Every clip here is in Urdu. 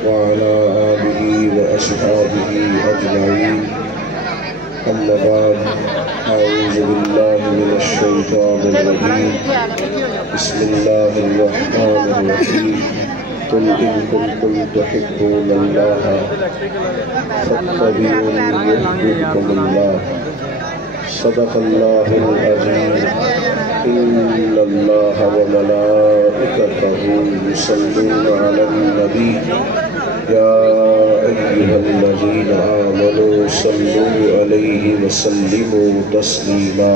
وعلى آله وأصحابه أجمعين. أما بعد، أعوذ بالله من الشيطان الرجيم. بسم الله الرحمن الرحيم. قل إن كنتم تحبون الله فاتبعوني يحببكم الله. صدق الله العظيم. إن الله وملائكته يصلون على النبي يا أيها الذين آمنوا صلوا عليه وسلموا تسليما.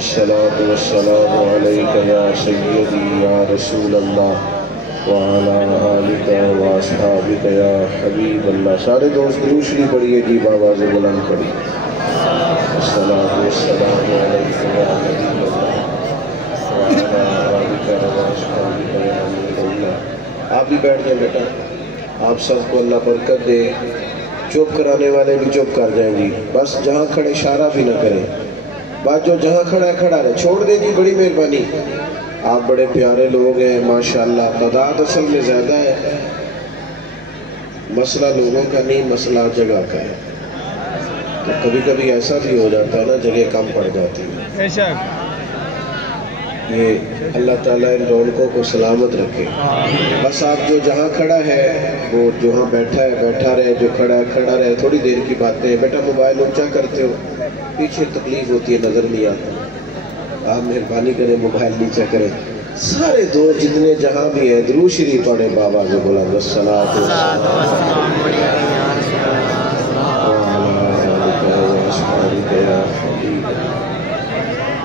الصلاة والسلام عليك يا سيدي يا رسول الله وعلى آلك وأصحابك يا حبيب الله. سارے دوست درود شریف پڑھیے جی، بآواز بلند پڑھیے. الصلاة والسلام عليك يا نبي الله وعلى آلك وأصحابك يا حبيب الله. آپ بھی بیٹھ جائیں بیٹا، آپ سب کو اللہ برکت دے. چپ کرانے والے بھی چپ کر جائیں جی، بس جہاں کھڑے اشارہ بھی نہ کریں. بات جو جہاں کھڑا ہے کھڑا رہے، چھوڑ دیں جی، بڑی مہربانی. آپ بڑے پیارے لوگ ہیں ماشاءاللہ. تعداد اصل میں زیادہ ہے، مسئلہ لوگوں کا نہیں، مسئلہ جگہ کا ہے. تو کبھی کبھی ایسا بھی ہو جاتا ہے نا، جگہ کم پڑ جاتی ہے. یہ اللہ تعالیٰ ان رونقوں کو سلامت رکھے. بس آپ جو جہاں کھڑا ہے وہ جہاں بیٹھا ہے بیٹھا رہے، جو کھڑا ہے کھڑا رہے. تھوڑی دیر کی باتیں ہیں. بیٹا موبائل اونچا کرتے ہو، پیچھے تکلیف ہوتی ہے، نظر نہیں آتا. آپ مہربانی کریں موبائل نیچا کریں. سارے دوست جتنے جہاں بھی ہیں درود شریف پڑھیں بابا جو بولا والصلاۃ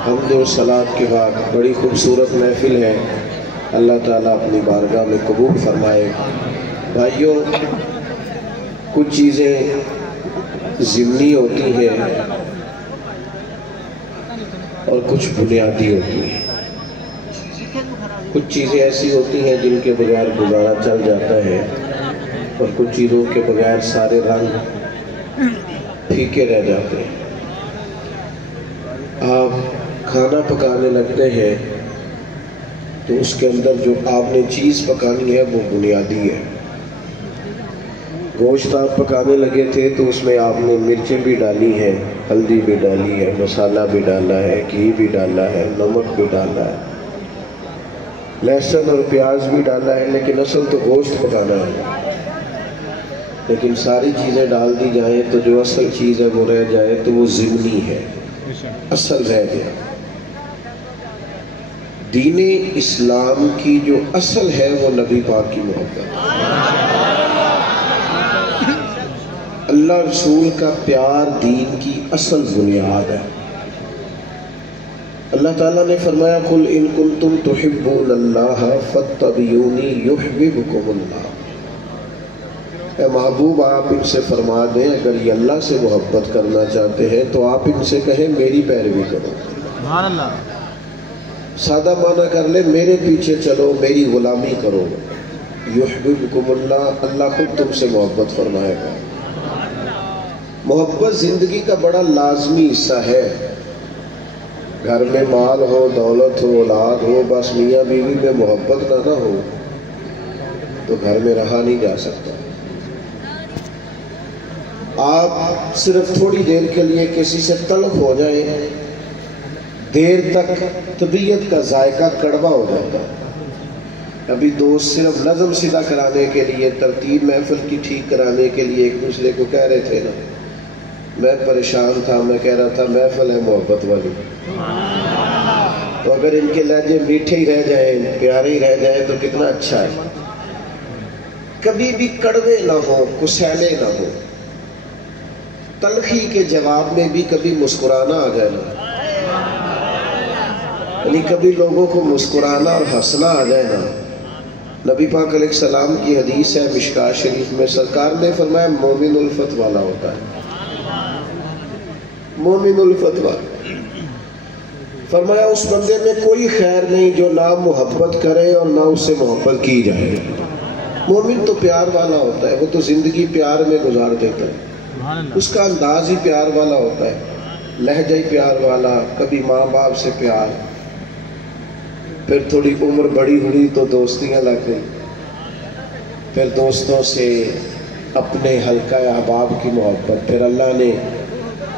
حمد و صلاۃ کے بعد بڑی خوبصورت محفل ہے. اللہ تعالیٰ اپنی بارگاہ میں قبول فرمائے. بھائیوں، کچھ چیزیں ضمنی ہوتی ہیں اور کچھ بنیادی ہوتی ہیں. کچھ چیزیں ایسی ہوتی ہیں جن کے بغیر گزارا چل جاتا ہے، اور کچھ چیزوں کے بغیر سارے رنگ پھیکے رہ جاتے ہیں. آپ کھانا پکانے لگتے ہیں تو اس کے اندر جو آپ نے چیز پکانی ہے وہ بنیادی ہے. گوشت آپ پکانے لگے تھے تو اس میں آپ نے مرچیں بھی ڈالی ہیں، ہلدی بھی ڈالی ہے، مسالہ بھی ڈالا ہے، گھی بھی ڈالا ہے، نمک بھی ڈالا ہے، لہسن اور پیاز بھی ڈالا ہے. لیکن اصل تو گوشت پکانا ہے. لیکن ساری چیزیں ڈال دی جائیں تو جو اصل چیز ہے وہ رہ جائے تو وہ ضمنی ہے، اصل رہ گیا. دین اسلام کی جو اصل ہے وہ نبی پاک کی محبت. اللہ رسول کا پیار دین کی اصل بنیاد ہے. اللہ تعالیٰ نے فرمایا قل ان کنتم تحبون اللہ فاتبعونی یحببکم اللہ. اے محبوب، آپ ان سے فرما دیں اگر یہ اللہ سے محبت کرنا چاہتے ہیں تو آپ ان سے کہیں میری پیروی کرو. سبحان اللہ. سادہ معنی کر لے، میرے پیچھے چلو، میری غلامی کرو. یحببکم اللہ، اللہ خود تم سے محبت فرمائے گا. محبت زندگی کا بڑا لازمی حصہ ہے. گھر میں مال ہو، دولت ہو، اولاد ہو، بس میاں بیوی میں محبت نہ ہو تو گھر میں رہا نہیں جا سکتا. آپ صرف تھوڑی دیر کے لیے کسی سے تلخ ہو جائیں، دیر تک طبیعت کا ذائقہ کڑوا ہو جاتا ہے. ابھی دوست صرف نظم سیدھا کرانے کے لیے، ترتیب محفل کی ٹھیک کرانے کے لیے ایک دوسرے کو کہہ رہے تھے نا، میں پریشان تھا، میں کہہ رہا تھا محفل ہے محبت والی. تو اگر ان کے لہجے میٹھے ہی رہ جائیں، پیارے ہی رہ جائیں تو کتنا اچھا ہے. کبھی بھی کڑوے نہ ہو، کسیلے نہ ہو. تلخی کے جواب میں بھی کبھی مسکرانا آ جائے نا، یعنی کبھی لوگوں کو مسکرانا اور ہنسنا آ جائے نا. نبی پاک علیہ السلام کی حدیث ہے مشکاۃ شریف میں، سرکار نے فرمایا مومن الفت والا ہوتا ہے. مومن الفت والا، فرمایا اس بندے میں کوئی خیر نہیں جو نہ محبت کرے اور نہ اس سے محبت کی جائے. مومن تو پیار والا ہوتا ہے، وہ تو زندگی پیار میں گزار دیتا ہے. اس کا انداز ہی پیار والا ہوتا ہے، لہجہ ہی پیار والا. کبھی ماں باپ سے پیار، پھر تھوڑی عمر بڑی ہوئی تو دوستیاں لگ گئی، پھر دوستوں سے، اپنے حلقہ احباب کی محبت، پھر اللہ نے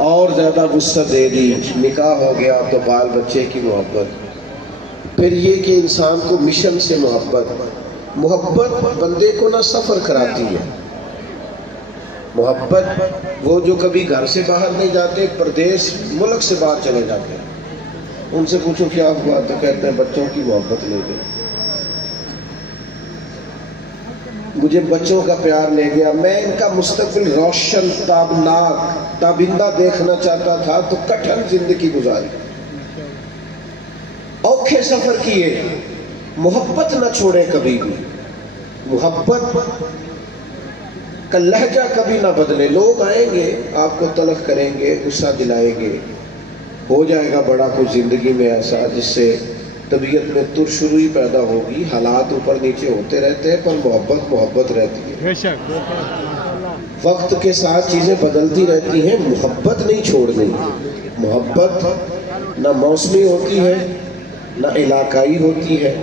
اور زیادہ وسعت دے دی، نکاح ہو گیا تو بال بچے کی محبت، پھر یہ کہ انسان کو مشن سے محبت بندے کو نہ سفر کراتی ہے۔ محبت وہ جو کبھی گھر سے باہر نہیں جاتے، پردیس ملک سے باہر چلے جاتے ہیں، ان سے پوچھو کیا ہوا تو کہتے ہیں بچوں کی محبت لے گئی، مجھے بچوں کا پیار لے گیا، میں ان کا مستقبل روشن، تابناک، تابندہ دیکھنا چاہتا تھا تو کٹھن زندگی گزاری، اوکھے سفر کیے۔ محبت نہ چھوڑے کبھی بھی، محبت کا لہجہ کبھی نہ بدلے۔ لوگ آئیں گے آپ کو تلخ کریں گے، غصہ دلائیں گے، ہو جائے گا بڑا کچھ زندگی میں ایسا جس سے طبیعت میں ترشروئی پیدا ہوگی، حالات اوپر نیچے ہوتے رہتے ہیں، پر محبت رہتی ہے۔ وقت کے ساتھ چیزیں بدلتی رہتی ہیں، محبت نہیں چھوڑنی۔ محبت نہ موسمی ہوتی ہے، نہ علاقائی ہوتی ہے،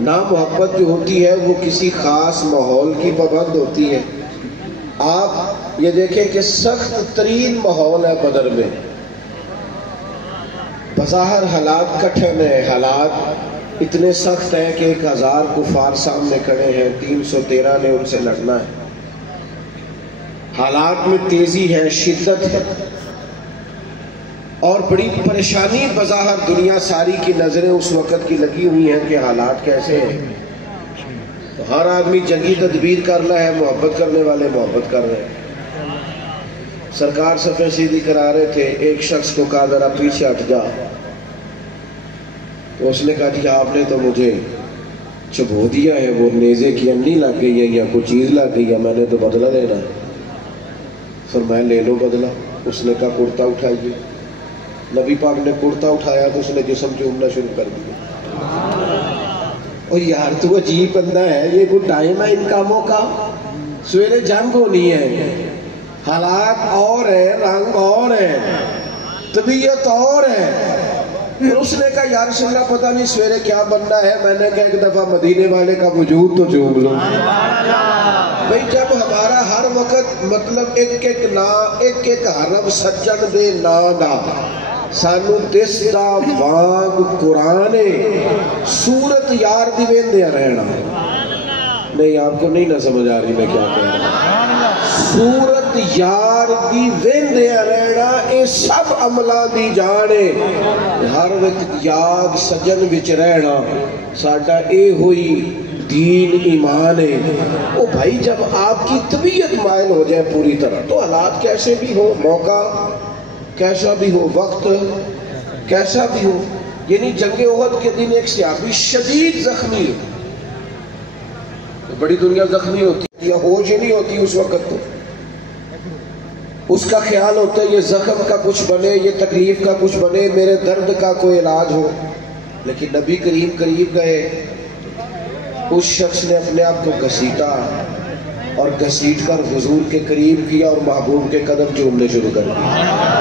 نہ محبت جو ہوتی ہے وہ کسی خاص ماحول کی پابند ہوتی ہے۔ آپ یہ دیکھیں کہ سخت ترین ماحول ہے بدر میں، بظاہر حالات کٹھن ہیں، حالات اتنے سخت ہیں کہ 1000 کفار سامنے کھڑے ہیں، 313 نے ان سے لڑنا ہے، حالات میں تیزی ہے، شدت ہے، اور بڑی پریشانی بظاہر دنیا ساری کی نظریں اس وقت کی لگی ہوئی ہیں کہ حالات کیسے ہیں۔ تو ہر آدمی جنگی تدبیر کر رہا ہے، محبت کرنے والے محبت کر رہے ہیں۔ سرکار صفیں سیدھی کرا رہے تھے، ایک شخص کو کہا ذرا پیچھے ہٹ جا، تو اس نے کہا جی آپ نے تو مجھے چبھو دیا ہے، وہ نیزے کی انڈی لگ گئی ہے یا کوئی چیز لگ گئی ہے، میں نے تو بدلہ لینا ہے۔ فرمایا لے لو بدلہ۔ اس نے کہا کرتا اٹھائیے۔ نبی پاک نے کرتا اٹھایا تو اس نے جسم چومنا شروع کر دیا۔ اور یار تو عجیب بندہ ہے، یہ کوئی ٹائم ہے ان کاموں کا؟ سویرے جنگ ہونی ہے، حالات اور ہیں، رنگ اور ہیں، طبیعت اور ہے۔ پھر اس نے کہا یا رسول اللہ پتہ نہیں سویرے کیا بننا ہے۔ میں نے کہا ایک دفعہ مدینے والے کا وجود تو چوم لو۔ بھئی جب ہمارا ہر وقت مطلب ایک ایک حرف سجن دے نانا سانو دس دا وانگ قرآن سورت یار دی ویندیا رہنا۔ نہیں آپ کو نہیں نہ سمجھ آ رہی میں کیا کہہ رہا ہوں۔ سورت یار دی ویندیا رہنا، اے سب عملہ دی جانے، ہر وقت یاد سجن وچ رہنا، ساڈا اے ہوئی دین ایمان ہے۔ او بھائی جب آپ کی طبیعت مائل ہو جائے پوری طرح تو حالات کیسے بھی ہو، موقع کیسا بھی ہو، وقت کیسا بھی ہو، یعنی جنگ احد کے دن ایک صحابی شدید زخمی ہو، بڑی دنیا زخمی ہوتی ہے، یا ہوش ہی نہیں ہوتی اس وقت، تو اس کا خیال ہوتا ہے یہ زخم کا کچھ بنے، یہ تکلیف کا کچھ بنے، میرے درد کا کوئی علاج ہو۔ لیکن نبی کریم قریب گئے، اس شخص نے اپنے آپ کو گھسیٹا اور گھسیٹ کر حضور کے قریب کیا اور محبوب کے قدم چومنے شروع کر دیا۔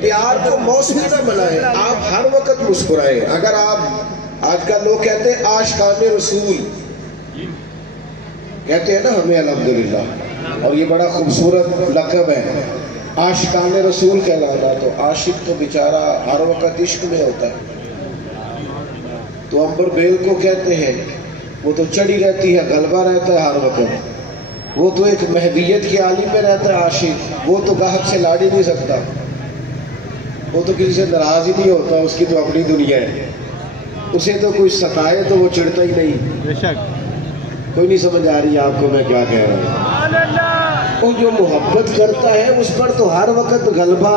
پیار کو موسمی نہ بنائیں، آپ ہر وقت مسکرائیں۔ اگر آپ آج کل لوگ کہتے ہیں عاشقان رسول کہتے ہیں نا ہمیں الحمدللہ، اور یہ بڑا خوبصورت لقب ہے عاشقان رسول کہلانا، تو عاشق تو بیچارہ ہر وقت عشق میں ہوتا ہے۔ تو امبر بیل کو کہتے ہیں وہ تو چڑھی رہتی ہے، غلبہ رہتا ہے ہر وقت، وہ تو ایک مہدیت کی عالم میں رہتا ہے عاشق، وہ تو گاہک سے لاڑ ہی نہیں سکتا، وہ تو کسی سے ناراض ہی نہیں ہوتا، اس کی تو اپنی دنیا ہے، اسے تو کوئی ستائے تو وہ چڑھتا ہی نہیں۔ بے شک کوئی نہیں سمجھ آ رہی آپ کو میں کیا کہہ رہا ہوں۔ وہ جو محبت کرتا ہے اس پر تو ہر وقت غلبہ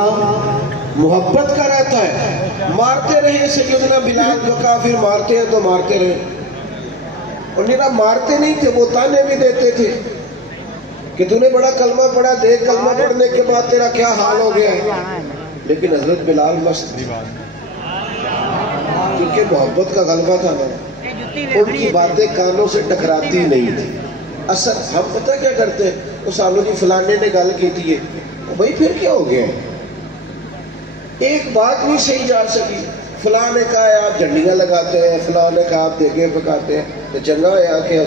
محبت کا رہتا ہے۔ مارتے رہے سیدنا بلال کو کافر، مارتے ہیں تو مارتے رہے، اور نیرا مارتے نہیں تھے، وہ تانے بھی دیتے تھے کہ تو نے بڑا کلمہ پڑھا، دیکھ کلمہ پڑھنے کے بعد تیرا کیا حال ہو گیا ہے۔ لیکن حضرت بلال مست تھی کیونکہ محبت کا غلبہ تھا نا، ان کی باتیں کانوں سے ٹکراتی نہیں تھی۔ اصل ہم پتہ کیا کرتے ہیں، تو سالو جی فلانے نے گل کی تھی، بھائی پھر کیا ہو گیا، ایک بات نہیں صحیح جا سکی، فلاں نے کہا آپ جھنڈیاں لگاتے ہیں، فلاں نے کہا آپ دیگیں پکاتے ہیں، تو چنگا ہے کہ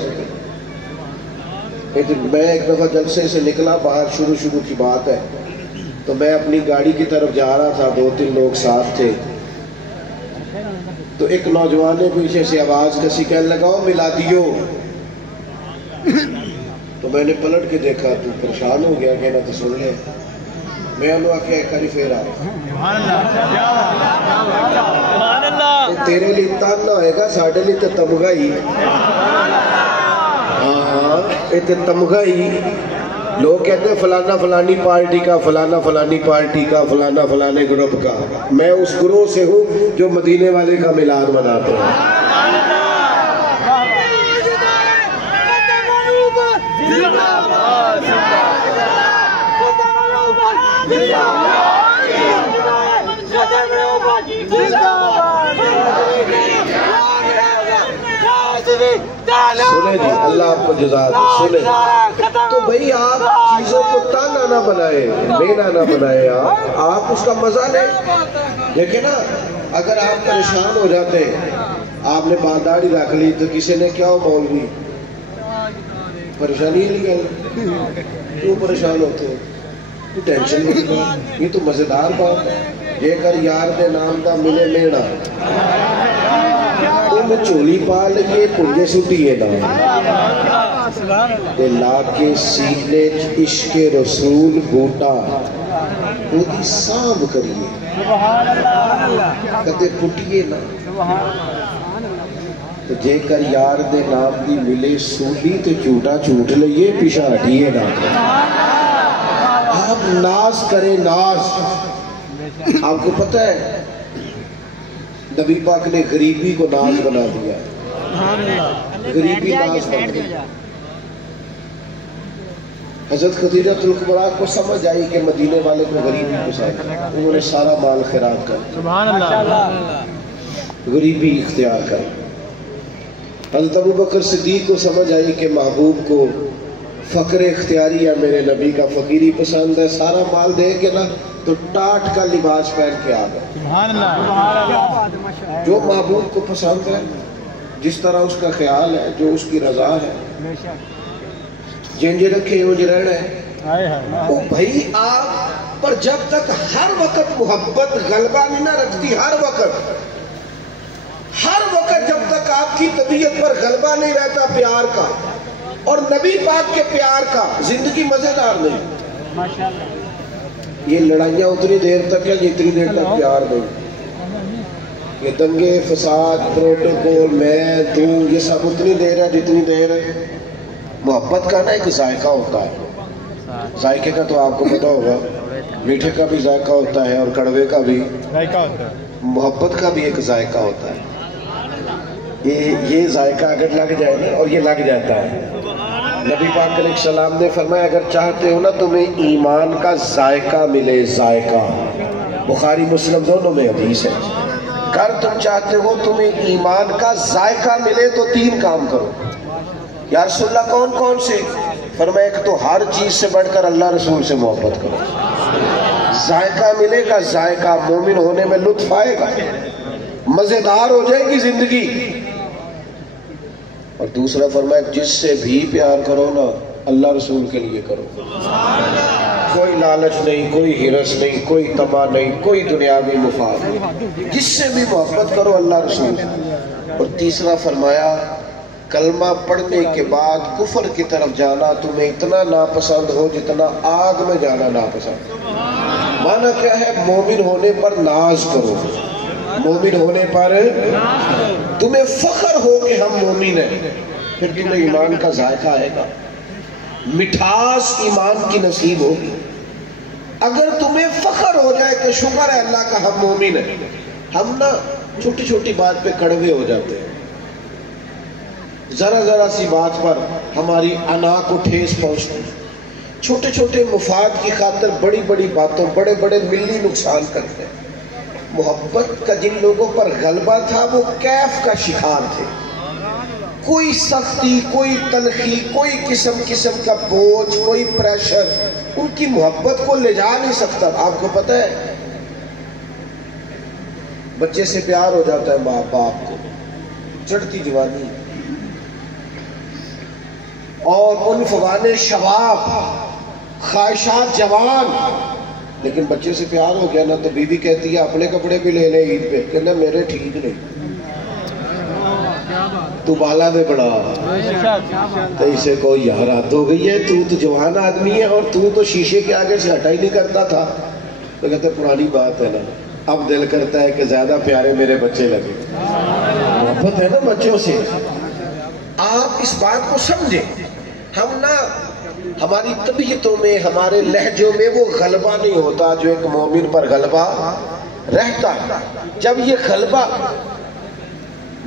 میں ایک دفعہ جلسے سے نکلا باہر، شروع کی بات ہے، تو میں اپنی گاڑی کی طرف جا رہا تھا، 2-3 لوگ ساتھ تھے، تو ایک نوجوان نے پیچھے سے آواز کسی کہنے لگا او میلادیو، تو میں نے پلٹ کے دیکھا، تو پریشان ہو گیا، کہنا تو سن لے، میں انہوں نے کہا ایک کاری پھر آئے، تیرے لیے تان نہ ہوئے گا، ساڑھے لیے تو تمغہ ہی، ہاں یہ تمغہ ہی، لوگ کہتے ہیں فلانا فلانی پارٹی کا، فلانا فلانی پارٹی کا، فلانا فلانے گروپ کا، میں اس گروہ سے ہوں جو مدینے والے کا میلاد مناتے ہیں۔ سنیں جی، اللہ آپ کو جزا دے، سنیں تو بھئی آپ چیزوں کو تانا نہ بنائے، مینا نہ بنائے، آپ اس کا مزہ لیں۔ دیکھیں نا، اگر آپ پریشان ہو جاتے ہیں، آپ نے بانداڑی رکھ لی تو کسی نے کیا ہو مولوی پریشانی ہی نہیں گئی، کیوں پریشان ہوتے ہیں؟ تو ٹینشن نہیں ہے، یہ تو مزیدار بات ہے۔ یہ کر یار دے نام دا ملے میڑا، تم چولی پا لگے پنجے سٹیے نام، دے لا کے سینے عشق رسول بوٹا وہ دی سانب کریے، کدے پٹیے نا، تو جے کر یار دے نام دی ملے سولی تو جھوٹا جھوٹ لئیے پیشہ ہٹیے نا۔ آپ ناز کریں، ناز۔ آپ کو پتہ ہے نبی پاک نے غریبی کو ناز بنا دیا، غریبی ناز بن گئی۔ حضرت خدیجہ الکبریٰ کو سمجھ آئی کہ مدینے والے کو غریبی پسند ہے، انہوں نے سارا مال خیرات کر دیا، غریبی اختیار کر۔ حضرت ابوبکر صدیق کو سمجھ آئی کہ محبوب کو فقر اختیاری ہے، میرے نبی کا فقیری پسند ہے، سارا مال دے کے نا تو ٹاٹ کا لباس پہن کے آ گئے۔ جو محبوب کو پسند ہے، جس طرح اس کا خیال ہے، جو اس کی رضا ہے، جنج رکھے ہو جو رہنا ہے وہ بھائی آپ پر جب تک ہر وقت محبت غلبہ نہیں نہ رکھتی، ہر وقت جب تک آپ کی طبیعت پر غلبہ نہیں رہتا پیار کا اور نبی پاک کے پیار کا، زندگی مزیدار نہیں۔ یہ لڑائیاں اتنی دیر تک ہے جتنی دیر تک پیار نہیں، یہ دنگے فساد پروٹوکول میں تو یہ سب اتنی دیر ہے جتنی دیر ہے محبت کا نا ایک ذائقہ ہوتا ہے۔ ذائقے کا تو آپ کو پتہ ہوگا، میٹھے کا بھی ذائقہ ہوتا ہے اور کڑوے کا بھی ذائقہ ہوتا ہے، محبت کا بھی ایک ذائقہ ہوتا ہے۔ یہ ذائقہ اگر لگ جائے نا، اور یہ لگ جاتا ہے، نبی پاک علیہ السلام نے فرمایا اگر چاہتے ہو نا تمہیں ایمان کا ذائقہ ملے، ذائقہ، بخاری مسلم دونوں میں حدیث ہے، اگر تم چاہتے ہو تمہیں ایمان کا ذائقہ ملے تو 3 کام کرو۔ یا رسول اللہ کون کون سے؟ فرمایا ایک تو ہر چیز سے بڑھ کر اللہ رسول سے محبت کرو، ذائقہ ملے گا، ذائقہ مومن ہونے میں لطف آئے گا، مزیدار ہو جائے گی زندگی۔ اور دوسرا فرمایا جس سے بھی پیار کرو نا اللہ رسول کے لیے کرو، کوئی لالچ نہیں، کوئی ہرس نہیں، کوئی طمع نہیں، کوئی دنیاوی مفاد نہیں، جس سے بھی محبت کرو اللہ رسول۔ اور تیسرا فرمایا کلمہ پڑھنے کے بعد کفر کی طرف جانا تمہیں اتنا ناپسند ہو جتنا آگ میں جانا ناپسند۔ معنی کیا ہے؟ مومن ہونے پر ناز کرو، مومن ہونے پر تمہیں فخر ہو کہ ہم مومن ہیں، پھر تمہیں ایمان کا ذائقہ آئے گا، مٹھاس ایمان کی نصیب ہوگی۔ اگر تمہیں فخر ہو جائے کہ شکر ہے اللہ کا ہم مومن ہیں، ہم نا چھوٹی چھوٹی بات پہ کڑوے ہو جاتے ہیں، ذرا ذرا سی بات پر ہماری انا کو ٹھیس پہنچتی ہے، چھوٹے چھوٹے مفاد کی خاطر بڑی بڑی باتوں بڑے بڑے ملی نقصان کرتے ہیں۔ محبت کا جن لوگوں پر غلبہ تھا وہ کیف کا شکار تھے، کوئی سختی، کوئی تلخی، کوئی قسم کا بوجھ، کوئی پریشر ان کی محبت کو لے جا نہیں سکتا۔ آپ کو پتہ ہے بچے سے پیار ہو جاتا ہے ماں باپ کو، چڑھتی جوانی اور عنفوان شباب، خواہشات جوان. لیکن بچے سے پیار ہو گیا نا تو بیوی کہتی ہے اپنے کپڑے بھی لے لے عید پہ، کہنا میرے ٹھیک نہیں، تو بالا دے بڑا. تو اسے کو یار حد ہو گئی ہے، تو جوان آدمی ہے اور تو شیشے کے آگے سے ہٹا ہی نہیں کرتا تھا. تو کہتے پرانی بات ہے نا، اب دل کرتا ہے کہ زیادہ پیارے میرے بچے لگے. محبت ہے نا بچوں سے. آپ اس بات کو سمجھیں. ہم نا ہماری طبیعتوں میں، ہمارے لہجوں میں وہ غلبہ نہیں ہوتا جو ایک مومن پر غلبہ رہتا ہے. جب یہ غلبہ،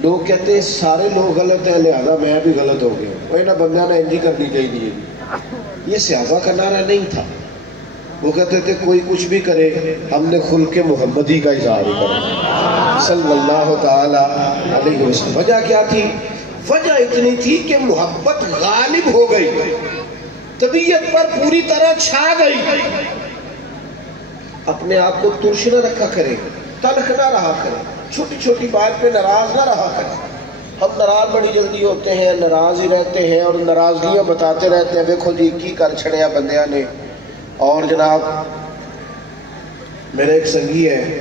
لوگ کہتے ہیں سارے لوگ غلط ہیں لہذا میں بھی غلط ہو گیا، وہ نا بندہ نے انجی کرنی چاہیے. یہ صحابہ کا نعرہ نہیں تھا. وہ کہتے تھے کوئی کچھ بھی کرے ہم نے خلق محمدی کا اظہار کرا صلی اللہ تعالی علیہ وسلم. وجہ کیا تھی؟ وجہ اتنی تھی کہ محبت غالب ہو گئی، طبیعت پر پوری طرح چھا گئی. اپنے آپ کو ترش نہ رکھا کرے، تلخ نہ رہا کرے، چھوٹی چھوٹی بات پہ ناراض نہ رہا کرے. ہم ناراض بڑی جلدی ہوتے ہیں، ناراض ہی رہتے ہیں اور ناراضگیاں بتاتے رہتے ہیں. دیکھو جی کی کر چھڑیا بندیاں نے. اور جناب میرے ایک سنگی ہے،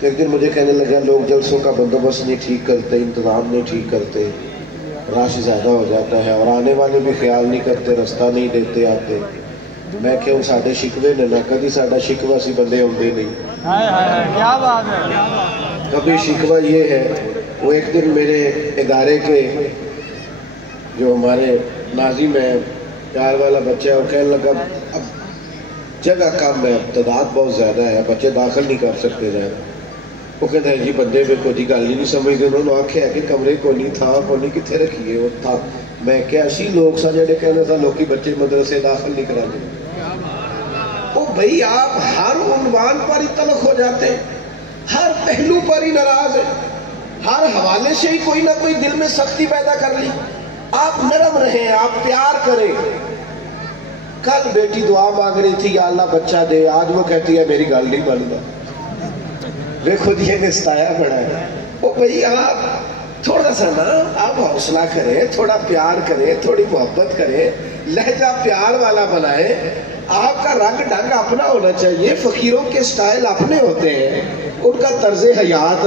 ایک دن مجھے کہنے لگا لوگ جلسوں کا بندوبست نہیں ٹھیک کرتے، انتظام نہیں ٹھیک کرتے، رش زیادہ ہو جاتا ہے اور آنے والے بھی خیال نہیں کرتے، رستہ نہیں دیتے آتے. میں کہوں ساڈے شکوے نے نہ کبھی ساڈا شکوہ سی بندے ہوندے نہیں. کیا بات ہے. کبھی شکوہ یہ ہے. وہ ایک دن میرے ادارے کے جو ہمارے ناظم ہے، پیار والا بچہ ہے، وہ کہنے لگا اب جگہ کم ہے، تعداد بہت زیادہ ہے، بچے داخل نہیں کر سکتے زیادہ. وہ کہتا ہے جی بندے میں کوئی گل ہی نہیں سمجھتے. انہوں نے آکھیا ہے کہ کمرے کو نہیں تھا، کو نہیں کتنے رکھیے وہ تھا. میں کیا ایسی لوگ سا جڑے کہنے تھا لوگ کی بچے مدرسے داخل نہیں کرا دیں. او بھئی آپ ہر عنوان پر ہی تلخ ہو جاتے ہیں، ہر پہلو پر ہی ناراض ہیں، ہر حوالے سے ہی کوئی نہ کوئی دل میں سختی پیدا کر لی. آپ نرم رہیں، آپ پیار کریں. کل بیٹی دعا مانگ رہی تھی یا اللہ بچہ دے، آج وہ کہتی ہے میری گل نہیں بنتا. دیکھو جی نے ستایا بڑا ہے. وہ بھئی آپ تھوڑا سا نا آپ حوصلہ کریں، تھوڑا پیار کریں، تھوڑی محبت کریں، لہجہ پیار والا بنائیں. آپ کا رنگ ڈھنگ اپنا ہونا چاہیے. فقیروں کے سٹائل اپنے ہوتے ہیں، ان کا طرز حیات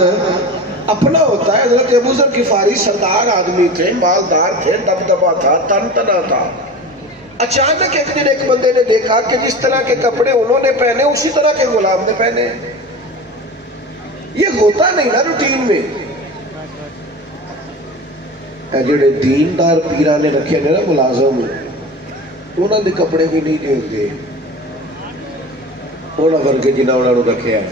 اپنا ہوتا ہے. حضرت ابو ذر غفاری سردار آدمی تھے، مالدار تھے، دبدبا تھا، تن تنا تھا. اچانک ایک دن ایک بندے نے دیکھا کہ جس طرح کے کپڑے انہوں نے پہنے اسی طرح کے غلام نے پہنے. یہ ہوتا نہیں نا روٹین میں. جڑے دیندار پیرا نے رکھے نے نا ملازم، انہوں نے کپڑے بھی نہیں دے ہوتے انہوں ورگے جنہوں نے رکھے ہیں.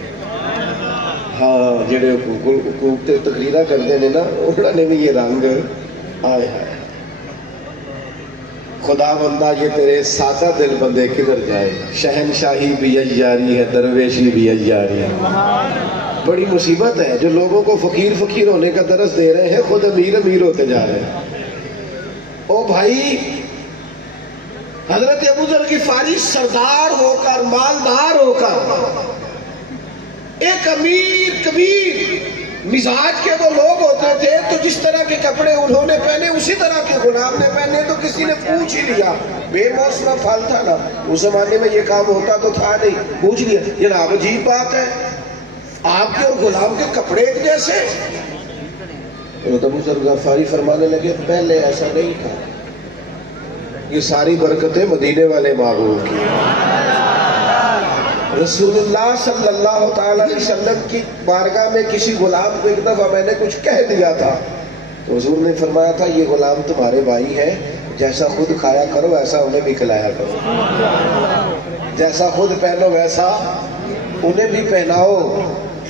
ہاں جڑے حقوق تے تقریرہ کرتے ہیں نا انہوں نے بھی یہ رنگ آئے ہیں. خدا بندہ یہ تیرے سادہ دل بندے کدھر جائے. شہنشاہی بھی عیاری ہے، درویشی بھی عیاری ہے. بڑی مصیبت ہے جو لوگوں کو فقیر فقیر ہونے کا درس دے رہے ہیں، خود امیر امیر ہوتے جا رہے ہیں. او بھائی حضرت ابو ذر غفاری سردار ہو کر، مالدار ہو کر، ایک امیر کبیر مزاج کے وہ لوگ ہوتے تھے تو جس طرح کے کپڑے انہوں نے پہنے اسی طرح کے غلام نے پہنے. تو کسی نے پوچھ ہی لیا، بے موسم پھل تھا نا اس زمانے میں، یہ کام ہوتا تو تھا نہیں. پوچھ لیا جناب عجیب بات ہے آپ کے اور غلام کے کپڑے ایک جیسے. ابو ذر غفاری فرمانے لگے پہلے ایسا نہیں تھا، یہ ساری برکتیں مدینے والے محبوب کی. رسول اللہ صلی اللہ تعالی علیہ وسلم کی بارگاہ میں کسی غلام کو ایک دفعہ میں نے کچھ کہہ دیا تھا تو حضور نے فرمایا تھا یہ غلام تمہارے بھائی ہے، جیسا خود کھایا کرو ویسا انہیں بھی کھلایا کرو، جیسا خود پہنو ویسا انہیں بھی پہناؤ.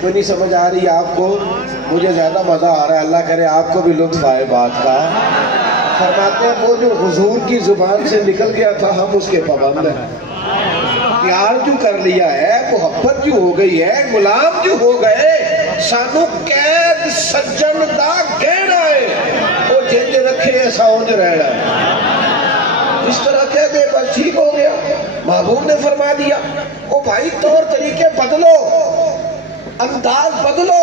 کوئی نہیں سمجھ آ رہی آپ کو؟ مجھے زیادہ مزہ آ رہا ہے، اللہ کرے آپ کو بھی لطف آئے بات کا. فرماتے ہیں وہ جو حضور کی زبان سے نکل گیا تھا ہم اس کے پابند ہیں. پیار جو کر لیا ہے، محبت جو ہو گئی ہے، غلام جو ہو گئے، سانو قید سجن دا گہنا ہے، وہ جنج رکھے ایسا اونج رہنا ہے. اس طرح کہہ دے بس ٹھیک ہو گیا. محبوب نے فرما دیا او بھائی طور طریقے بدلو، انداز بدلو.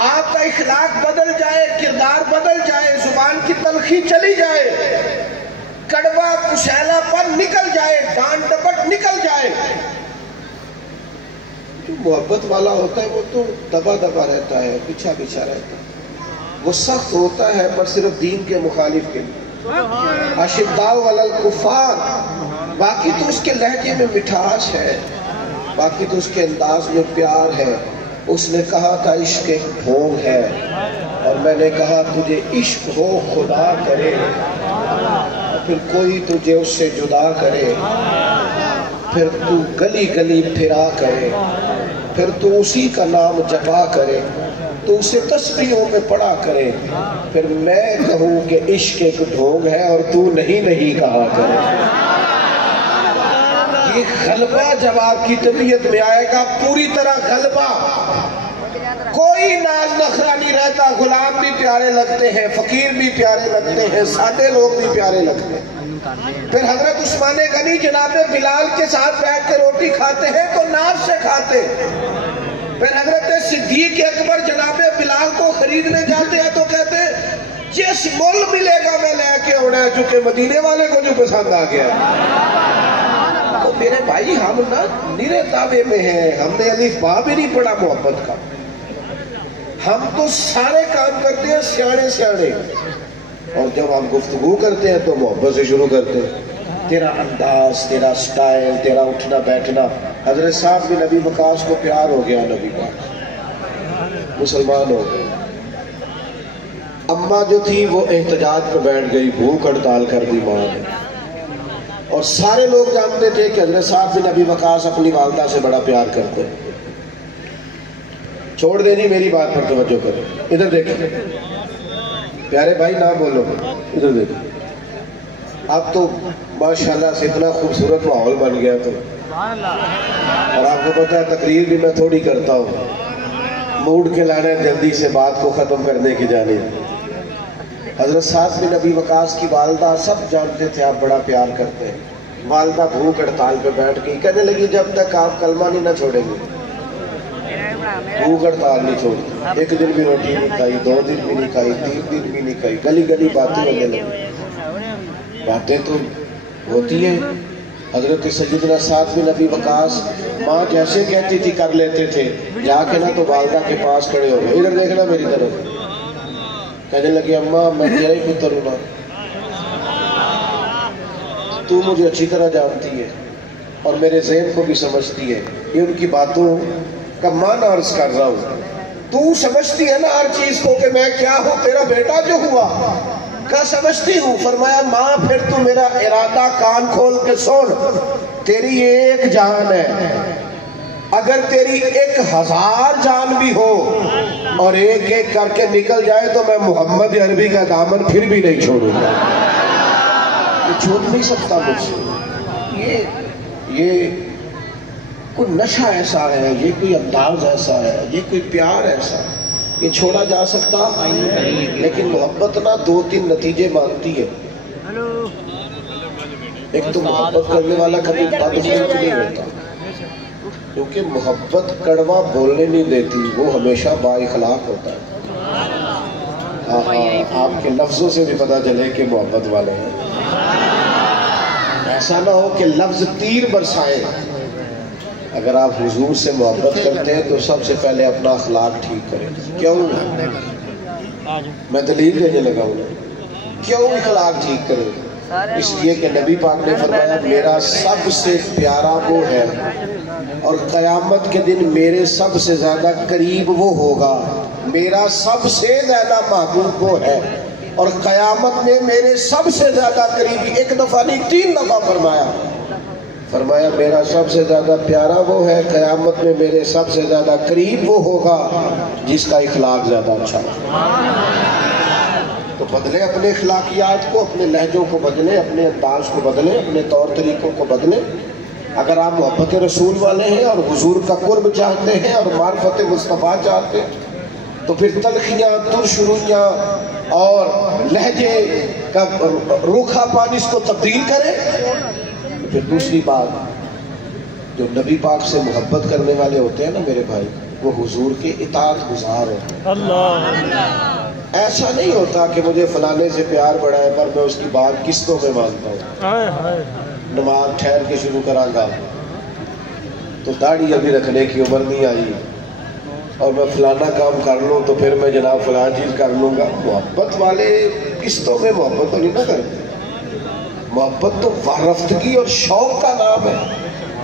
آپ کا اخلاق بدل جائے، کردار بدل جائے، زبان کی تلخی چلی جائے، کڑوا کشیلا پر نکل جائے، ڈانٹ ڈپٹ نکل جائے. جو محبت والا ہوتا ہے وہ تو دبا دبا رہتا ہے، پیچھا پیچھا رہتا ہے. وہ سخت ہوتا ہے پر صرف دین کے مخالف کے لیے. اشداء علی الکفار، باقی تو اس کے لہجے میں مٹھاس ہے، باقی تو اس کے انداز میں پیار ہے. اس نے کہا تھا عشق ایک بھوگ ہے، اور میں نے کہا تجھے عشق ہو خدا کرے، پھر کوئی تجھے اس سے جدا کرے، پھر تو گلی گلی پھرا کرے، پھر تو اسی کا نام جپا کرے، تو اسے تسبیحوں میں پڑھا کرے، پھر میں کہوں کہ عشق ایک ڈھونگ ہے اور تو نہیں کہا کرے. یہ غلبہ جب آپ کی طبیعت میں آئے گا، پوری طرح غلبہ، کوئی ناز نخرہ نہیں رہتا. غلام بھی پیارے لگتے ہیں، فقیر بھی پیارے لگتے ہیں، سادے لوگ بھی پیارے لگتے ہیں. پھر حضرت عثمان غنی جناب بلال کے ساتھ بیٹھ کے روٹی کھاتے ہیں تو ناز سے کھاتے. پھر حضرت صدیق اکبر جناب بلال کو خریدنے جاتے ہیں تو کہتے ہیں جس مول ملے گا میں لے کے آنا ہے، چونکہ مدینے والے کو جو پسند آ گیا. تو میرے بھائی ہم نا نیرے تابے میں ہیں، ہم نے الف با بھی نہیں پڑھا محبت کا. ہم تو سارے کام کرتے ہیں سیاڑے سیاڑے، اور جب ہم گفتگو کرتے ہیں تو محبت سے شروع کرتے ہیں. تیرا انداز، تیرا سٹائل، تیرا اٹھنا بیٹھنا. حضرت صاحب بھی نبی وقاص کو پیار ہو گیا، نبی پاک مسلمان ہو گئے. اماں جو تھی وہ احتجاج پہ بیٹھ گئی، بھوک ہڑتال کر دی ماں نے. اور سارے لوگ جانتے تھے کہ حضرت صاحب بھی نبی وقاص اپنی والدہ سے بڑا پیار کرتے ہیں. چھوڑ دے جی، میری بات پر توجہ کریں. ادھر دیکھیں پیارے بھائی، نہ بولو، ادھر دیکھیں. اب تو ماشاءاللہ سے اتنا خوبصورت ماحول بن گیا تو، اور آپ کو پتا ہے تقریر بھی میں تھوڑی کرتا ہوں، موڈ کے لانا جلدی سے بات کو ختم کرنے کی جانب. حضرت صاحب بن نبی وقاص کی والدہ سب جانتے تھے آپ بڑا پیار کرتے ہیں. والدہ بھوک ہڑتال پہ بیٹھ گئی، کہنے لگی جب تک آپ کلمہ نہیں نہ چھوڑیں گے بھوک ہڑتال نہیں چھوڑتی. ایک دن بھی روٹی نہیں کھائی، 2 دن بھی نہیں کھائی، 3 دن بھی نہیں کھائی. گلی گلی باتیں ہونے لگی. باتیں تو ہوتی ہیں. حضرت سیدنا سعد بن نبی وقاص ماں جیسے کہتی تھی کر لیتے تھے. جا کے نا تو والدہ کے پاس کھڑے ہو گئے، ادھر دیکھنا میری طرف. کہنے لگی اماں میں تیرا ہی پتر ہوں نا، تو مجھے اچھی طرح جانتی ہے اور میرے ذہن کو بھی سمجھتی ہے. یہ ان کی باتوں کا معنی عرض کر رہا ہوں. تو سمجھتی ہے نا ہر چیز کو کہ میں کیا ہوں، تیرا بیٹا جو ہوا کیا سمجھتی ہوں. فرمایا ماں پھر تو میرا ارادہ کان کھول کے سن. تیری ایک جان ہے، اگر تیری 1000 جان بھی ہو اور ایک ایک کر کے نکل جائے تو میں محمد عربی کا دامن پھر بھی نہیں چھوڑوں گا. یہ چھوڑ نہیں سکتا مجھ سے. یہ کوئی نشہ ایسا ہے، یہ کوئی انداز ایسا ہے، یہ کوئی پیار ایسا ہے، یہ چھوڑا جا سکتا. لیکن محبت نا 2-3 نتیجے مانگتی ہے. ایک تو محبت کرنے والا کبھی بدخلق نہیں ہوتا، کیونکہ محبت کڑوا بولنے نہیں دیتی، وہ ہمیشہ با اخلاق ہوتا ہے. آپ کے لفظوں سے بھی پتہ چلے کہ محبت والے ہیں. ایسا نہ ہو کہ لفظ تیر برسائے. اگر آپ حضور سے محبت کرتے ہیں تو سب سے پہلے اپنا اخلاق ٹھیک کریں. کیوں؟ میں دلیل دینے لگا ہوں. کیوں اخلاق ٹھیک کریں؟ اس لیے کہ نبی پاک نے فرمایا میرا سب سے پیارا وہ ہے اور قیامت کے دن میرے سب سے زیادہ قریب وہ ہوگا. میرا سب سے زیادہ محبوب وہ ہے اور قیامت میں میرے سب سے زیادہ قریبی. 1 دفعہ نہیں 3 دفعہ فرمایا میرا سب سے زیادہ پیارا وہ ہے، قیامت میں میرے سب سے زیادہ قریب وہ ہوگا جس کا اخلاق زیادہ اچھا ہے. تو بدلیں اپنے اخلاقیات کو، اپنے لہجوں کو بدلیں، اپنے انداز کو بدلیں، اپنے طور طریقوں کو بدلیں. اگر آپ محبت رسول والے ہیں اور حضور کا قرب چاہتے ہیں اور معرفت مصطفیٰ چاہتے ہیں تو پھر تلخیاں، ترش رویاں اور لہجے کا روکھا پانی اس کو تبدیل کریں. پھر دوسری بات، جو نبی پاک سے محبت کرنے والے ہوتے ہیں نا میرے بھائی، وہ حضور کے اطاعت گزار ہیں۔ اللہ ایسا نہیں ہوتا کہ مجھے فلانے سے پیار بڑھا ہے پر میں اس کی بات قسطوں میں مانتا ہوں۔ نماز ٹھہر کے شروع کراں گا تو داڑھی ابھی رکھنے کی عمر نہیں آئی، اور میں فلانا کام کر لوں تو پھر میں جناب فلاں چیز کر لوں گا۔ محبت والے قسطوں میں محبت تو نہیں نہ کرتے، محبت تو وارفتگی اور شوق کا نام ہے۔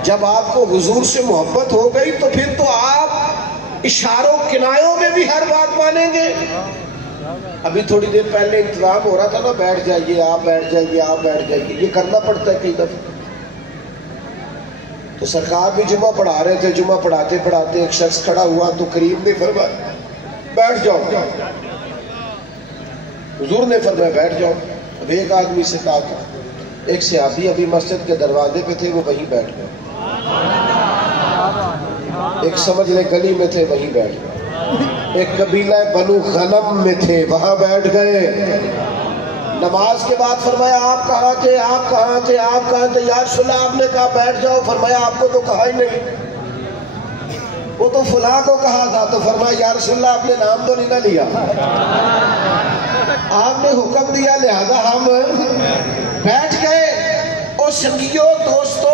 جب آپ کو حضور سے محبت ہو گئی تو پھر تو آپ اشاروں کنایوں میں بھی ہر بات مانیں گے۔ ابھی تھوڑی دیر پہلے انتظام ہو رہا تھا نا، بیٹھ جائیے آپ، بیٹھ جائیے آپ، بیٹھ جائیے، یہ کرنا پڑتا ہے کئی دفعہ۔ تو سرکار بھی جمعہ پڑھا رہے تھے، جمعہ پڑھاتے پڑھاتے ایک شخص کھڑا ہوا تو کریم نے فرمایا بیٹھ جاؤ، حضور نے فرمایا بیٹھ جاؤ۔ اب ایک آدمی سے کہا تھا، ایک صحابی ابھی مسجد کے دروازے پہ تھے، وہ وہیں بیٹھ گئے۔ ایک سمجھ لے گلی میں تھے، وہیں بیٹھ گئے۔ ایک قبیلہ بنو غنم میں تھے، وہاں بیٹھ گئے۔ نماز کے بعد فرمایا آپ کہاں تھے، آپ کہاں تھے، آپ کہاں تھے؟ یا رسول اللہ آپ نے کہا بیٹھ جاؤ۔ فرمایا آپ کو تو کہا ہی نہیں، وہ تو فلاں کو کہا تھا۔ تو فرمایا یا رسول اللہ آپ نے نام تو نہیں نہ لیا، آپ نے حکم دیا لہذا ہم بیٹھ گئے۔ اور سنگیوں دوستوں،